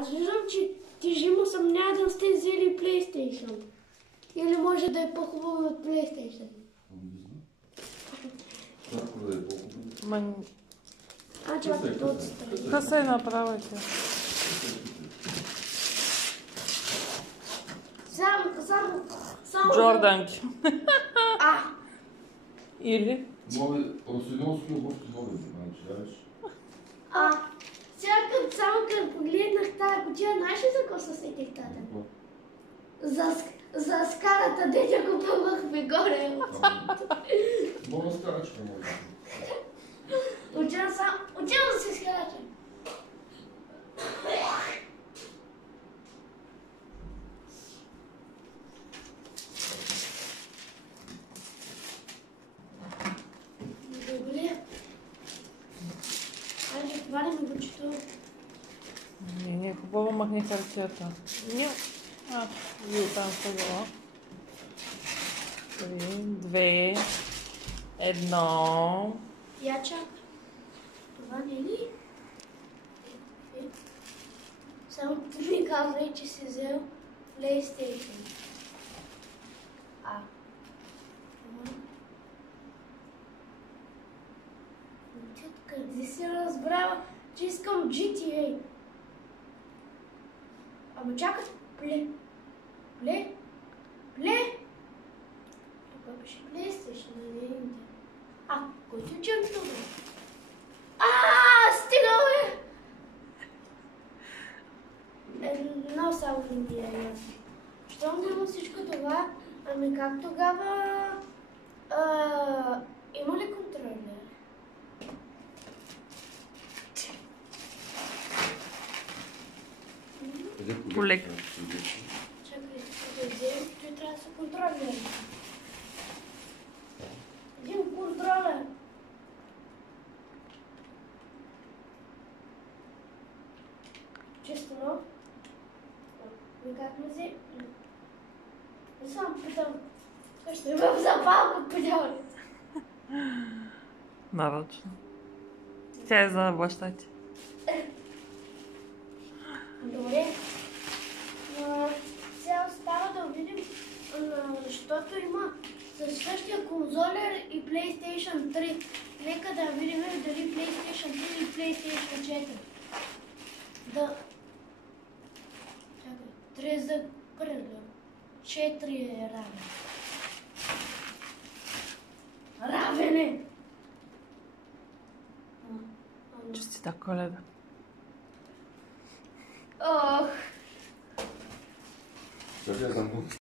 Аз виждам, че ти Жимо съмнява да сте взели PlayStation. Или може да е по-хубаво от PlayStation? Не знам. Ако да е по-хубаво. Чакай, отстрани. Късе направите. Само... Джорданки. Или? Нови, русиновски обувки нови, значи, знаеш. Сега само като погледнах тази кутия, знаеш ли за какво се сетих, тата? За скарата, дете го помахме горе. Мога скарачка, може. Отивам да се скарача. Добре. Айде, хвали ми го, че това. Не, хубаво махни хартията. Не. Ви оттам ходила. 3, 2, 1. Я чак. Това не е ли? Само ти ми казвай, че си взел PlayStation. Къде си разбрала, че искам GTA? Ама чакай, пле. Тук беше PlayStation, не е Индия. Кой ти учен това? Стига, бе! Едно само в Индия е ясно. Щом няма всичко това, ами как тогава... има ли контролер? Колека. Чакай, да вземем, той трябва да се контролира. Един контролер. Чисто нов. Как не взе? Не съм питам. Ще имам запалка педалница. Нарочно. Тя е за баща ти. Добре. Сега остава да видим, защото има същия конзолер и PlayStation 3. Нека да видим дали PlayStation 3 или PlayStation 4. Чакай, 3 за кръгля. 4 е равен. Равен е! Честита Коледа. Ох! Чакай,